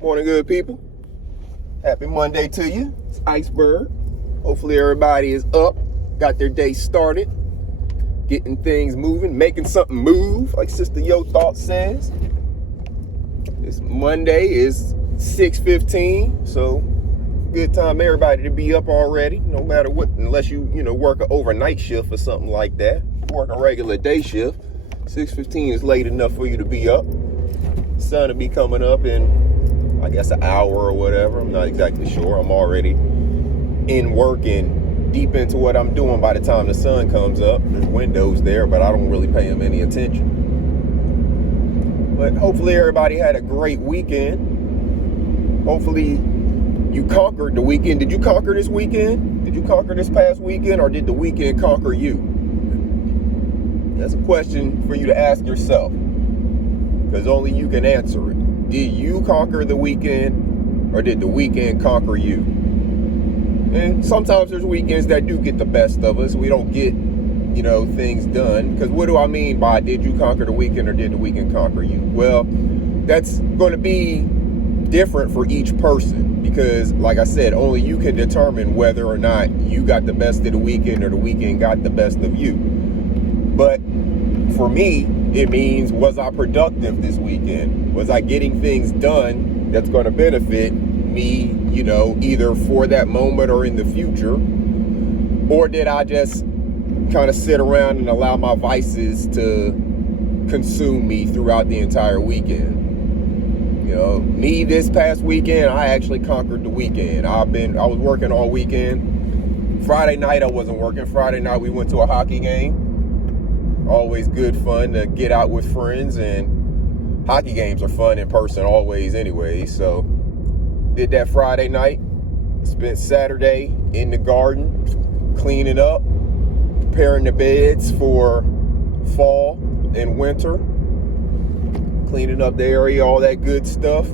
Morning, good people. Happy Monday to you. It's Iceberg. Hopefully everybody is up, got their day started, getting things moving, making something move, like Sister Yo Thought says. This Monday is 6:15, so good time everybody to be up already, no matter what, unless you work an overnight shift or something like that. Work a regular day shift. 6:15 is late enough for you to be up. Sun will be coming up in, I guess, an hour or whatever. I'm not exactly sure. I'm already in work and deep into what I'm doing by the time the sun comes up. There's windows there, but I don't really pay them any attention. But hopefully everybody had a great weekend. Hopefully you conquered the weekend. Did you conquer this weekend? Did you conquer this past weekend, or did the weekend conquer you? That's a question for you to ask yourself, because only you can answer it. Did you conquer the weekend, or did the weekend conquer you? And sometimes there's weekends that do get the best of us. We don't get, things done. Because what do I mean by did you conquer the weekend, or did the weekend conquer you? Well, that's going to be different for each person, because like I said, only you can determine whether or not you got the best of the weekend or the weekend got the best of you. But for me, it means, was I productive this weekend? Was I getting things done that's going to benefit me, either for that moment or in the future? Or did I just kind of sit around and allow my vices to consume me throughout the entire weekend? Me this past weekend, I actually conquered the weekend. I was working all weekend. Friday night, I wasn't working. Friday night, we went to a hockey game. Always good fun to get out with friends, and hockey games are fun in person always anyway. So did that Friday night. Spent Saturday in the garden cleaning up, preparing the beds for fall and winter, cleaning up the area, all that good stuff.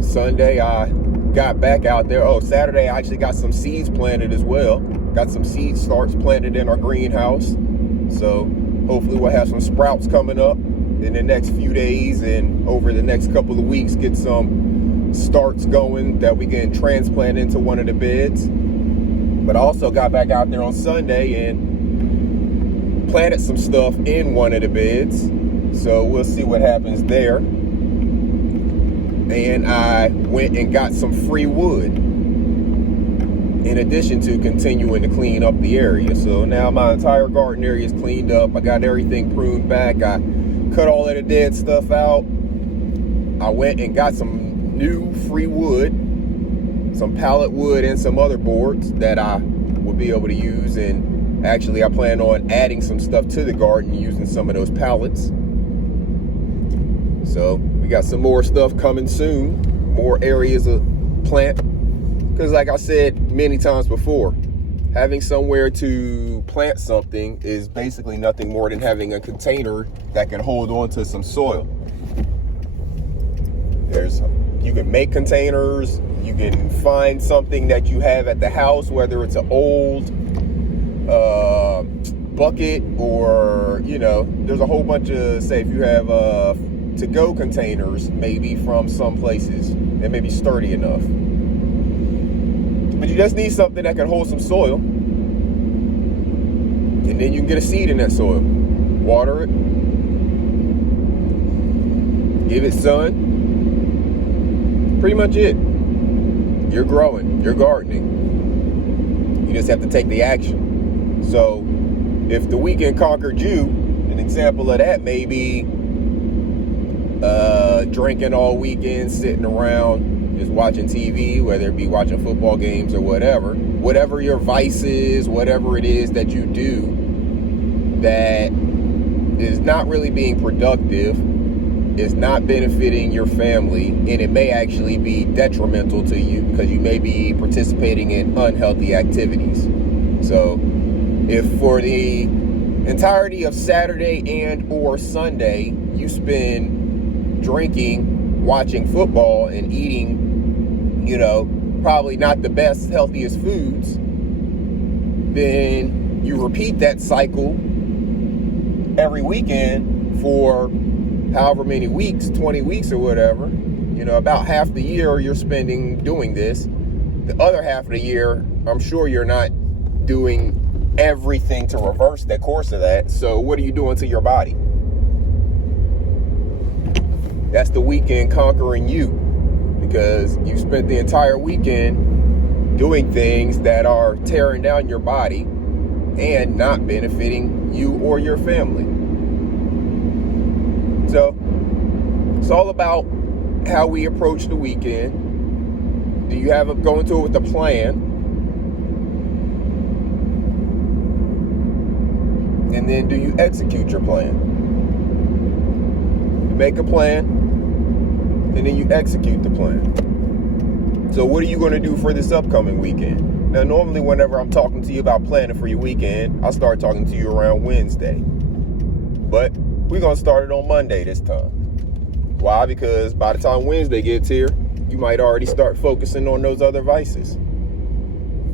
Sunday I got back out there. Saturday I actually got some seeds planted as well. Got some seed starts planted in our greenhouse. So hopefully we'll have some sprouts coming up in the next few days, and over the next couple of weeks get some starts going that we can transplant into one of the beds. But I also got back out there on Sunday and planted some stuff in one of the beds. So we'll see what happens there. And I went and got some free wood, in addition to continuing to clean up the area. So now my entire garden area is cleaned up. I got everything pruned back. I cut all of the dead stuff out. I went and got some new free wood, some pallet wood and some other boards that I will be able to use. And actually I plan on adding some stuff to the garden using some of those pallets. So we got some more stuff coming soon, more areas of plant. Because like I said many times before, having somewhere to plant something is basically nothing more than having a container that can hold on to some soil. You can make containers, you can find something that you have at the house, whether it's an old bucket or, there's a whole bunch of, say if you have to-go containers maybe from some places that may be sturdy enough. But you just need something that can hold some soil. And then you can get a seed in that soil. Water it. Give it sun. Pretty much it. You're growing. You're gardening. You just have to take the action. So if the weekend conquered you, an example of that may be drinking all weekend, sitting around, just watching TV, whether it be watching football games or whatever your vice is, whatever it is that you do that is not really being productive, is not benefiting your family, and it may actually be detrimental to you because you may be participating in unhealthy activities. So if for the entirety of Saturday and or Sunday you spend drinking, watching football, and eating probably not the best, healthiest foods, then you repeat that cycle every weekend for however many weeks, 20 weeks or whatever, About half the year you're spending doing this. The other half of the year, I'm sure you're not doing everything to reverse the course of that. So what are you doing to your body? That's the weekend conquering you, because you spent the entire weekend doing things that are tearing down your body and not benefiting you or your family. So it's all about how we approach the weekend. Do you have it going to it with a plan? And then do you execute your plan? You make a plan, and then you execute the plan. So what are you going to do for this upcoming weekend? Now, normally whenever I'm talking to you about planning for your weekend, I start talking to you around Wednesday. But we're going to start it on Monday this time. Why? Because by the time Wednesday gets here, you might already start focusing on those other vices.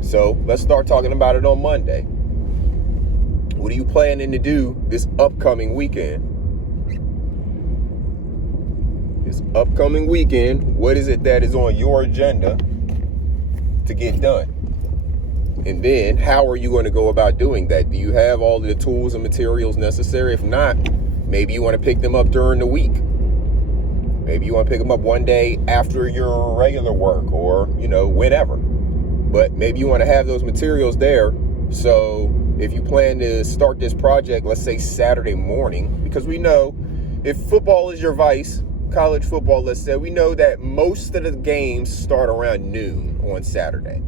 So let's start talking about it on Monday. What are you planning to do this upcoming weekend? This upcoming weekend, what is it that is on your agenda to get done? And then how are you going to go about doing that? Do you have all the tools and materials necessary? If not, maybe you want to pick them up during the week. Maybe you want to pick them up one day after your regular work, or, whenever. But maybe you want to have those materials there. So if you plan to start this project, let's say Saturday morning, because we know if football is your vice, college football, let's say, we know that most of the games start around noon on Saturday.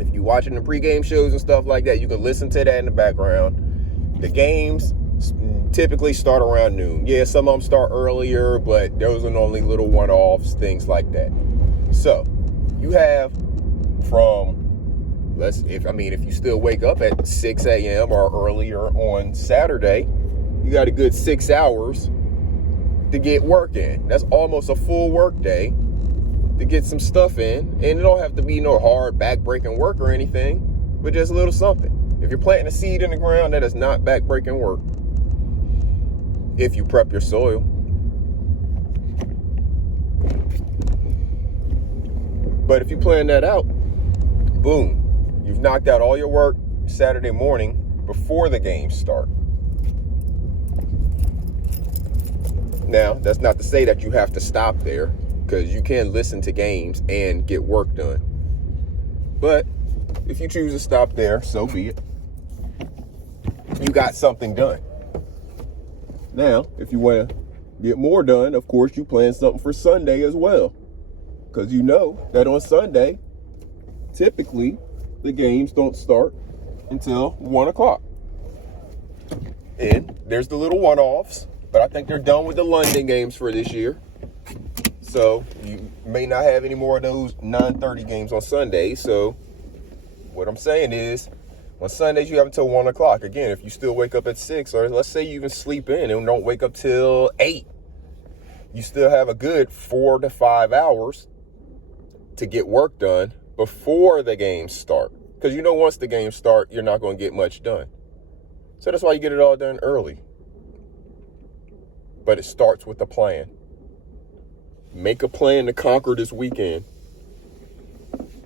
If you're watching the pregame shows and stuff like that, you can listen to that in the background. The games typically start around noon. Yeah, some of them start earlier, but those are only little one-offs, things like that. So you have if you still wake up at 6 a.m. or earlier on Saturday, you got a good 6 hours to get work in. That's almost a full work day to get some stuff in. And it don't have to be no hard back-breaking work or anything, but just a little something. If you're planting a seed in the ground, that is not back-breaking work. If you prep your soil. But if you plan that out, boom, you've knocked out all your work Saturday morning before the games start. Now, that's not to say that you have to stop there, because you can listen to games and get work done. But if you choose to stop there, so be it. You got something done. Now, if you want to get more done, of course, you plan something for Sunday as well. Because you know that on Sunday, typically, the games don't start until 1 o'clock. And there's the little one-offs, but I think they're done with the London games for this year. So you may not have any more of those 9:30 games on Sunday. So what I'm saying is, on Sundays, you have until 1 o'clock. Again, if you still wake up at 6, or let's say you even sleep in and don't wake up till 8, you still have a good 4 to 5 hours to get work done before the games start. Because once the games start, you're not going to get much done. So that's why you get it all done early. But it starts with a plan. Make a plan to conquer this weekend.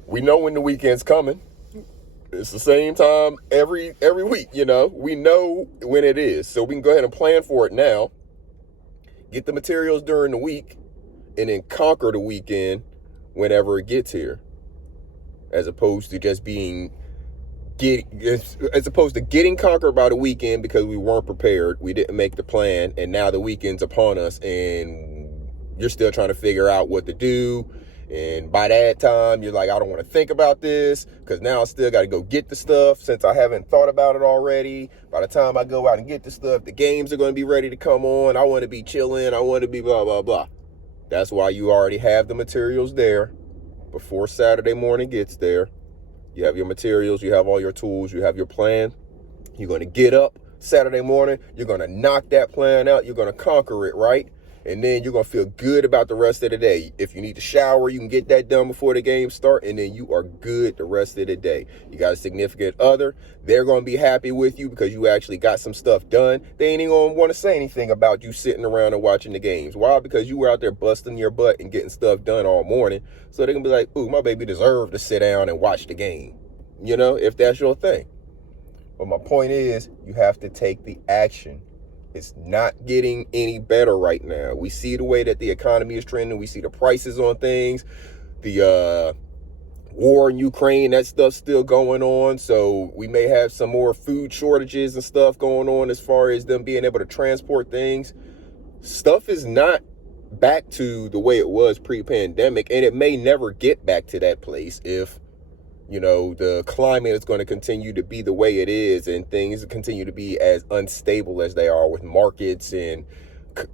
We know when the weekend's coming. It's the same time every week, We know when it is. So we can go ahead and plan for it now. Get the materials during the week, and then conquer the weekend whenever it gets here. As opposed to just getting conquered by the weekend because we weren't prepared. We didn't make the plan, and now the weekend's upon us, and you're still trying to figure out what to do. And by that time, you're like, I don't want to think about this, because now I still got to go get the stuff since I haven't thought about it already. By the time I go out and get the stuff, the games are going to be ready to come on. I want to be chilling. I want to be blah, blah, blah. That's why you already have the materials there before Saturday morning gets there. You have your materials. You have all your tools. You have your plan. You're going to get up Saturday morning. You're going to knock that plan out. You're going to conquer it, right? And then you're going to feel good about the rest of the day. If you need to shower, you can get that done before the game start, and then you are good the rest of the day. You got a significant other. They're going to be happy with you because you actually got some stuff done. They ain't even going to want to say anything about you sitting around and watching the games. Why? Because you were out there busting your butt and getting stuff done all morning. So they're going to be like, ooh, my baby deserved to sit down and watch the game. You know, if that's your thing. But my point is, you have to take the action. It's not getting any better right now. We see the way that the economy is trending. We see the prices on things. The war in Ukraine, that stuff's still going on. So we may have some more food shortages and stuff going on as far as them being able to transport things. Stuff is not back to the way it was pre-pandemic. And it may never get back to that place if, you know, the climate is going to continue to be the way it is and things continue to be as unstable as they are with markets and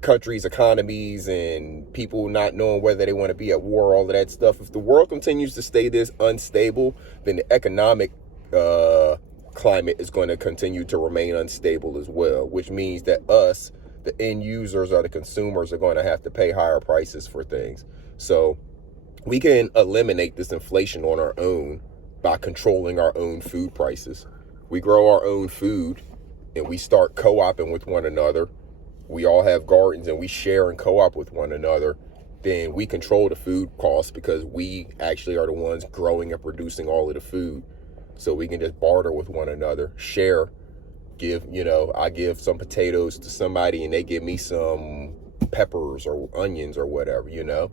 countries' economies and people not knowing whether they want to be at war, all of that stuff. If the world continues to stay this unstable, then the economic climate is going to continue to remain unstable as well, which means that us, the end users or the consumers, are going to have to pay higher prices for things. So we can eliminate this inflation on our own by controlling our own food prices. We grow our own food and we start co-oping with one another. We all have gardens and we share and co-op with one another. Then we control the food costs because we actually are the ones growing and producing all of the food. So we can just barter with one another, share, give, you know, I give some potatoes to somebody and they give me some peppers or onions or whatever, you know.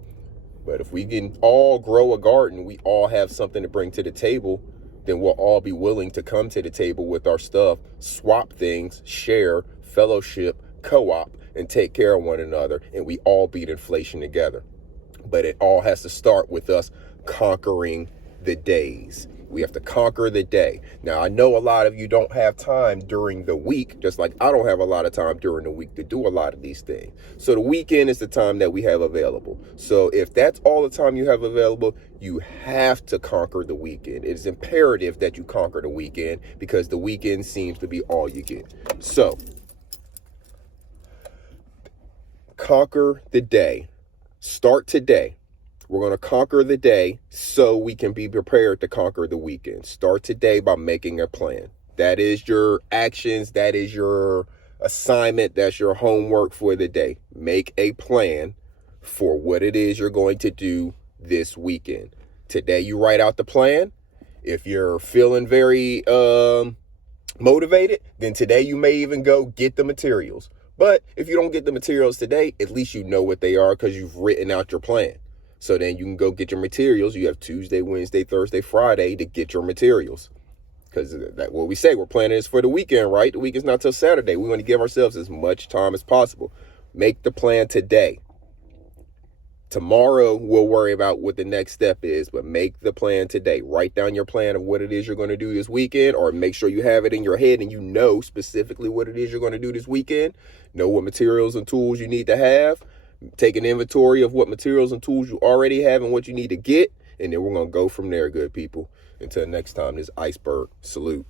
But if we can all grow a garden, we all have something to bring to the table, then we'll all be willing to come to the table with our stuff, swap things, share, fellowship, co-op, and take care of one another. And we all beat inflation together. But it all has to start with us conquering the days. We have to conquer the day. Now, I know a lot of you don't have time during the week, just like I don't have a lot of time during the week to do a lot of these things. So the weekend is the time that we have available. So if that's all the time you have available, you have to conquer the weekend. It is imperative that you conquer the weekend because the weekend seems to be all you get. So conquer the day. Start today. We're going to conquer the day so we can be prepared to conquer the weekend. Start today by making a plan. That is your actions. That is your assignment. That's your homework for the day. Make a plan for what it is you're going to do this weekend. Today, you write out the plan. If you're feeling very motivated, then today you may even go get the materials. But if you don't get the materials today, at least you know what they are because you've written out your plan. So then you can go get your materials. You have Tuesday, Wednesday, Thursday, Friday to get your materials. Because that's what we say. We're planning this for the weekend, right? The weekend's not till Saturday. We want to give ourselves as much time as possible. Make the plan today. Tomorrow, we'll worry about what the next step is. But make the plan today. Write down your plan of what it is you're going to do this weekend. Or make sure you have it in your head and you know specifically what it is you're going to do this weekend. Know what materials and tools you need to have. Take an inventory of what materials and tools you already have and what you need to get. And then we're going to go from there, good people. Until next time, this Iceberg. Salute.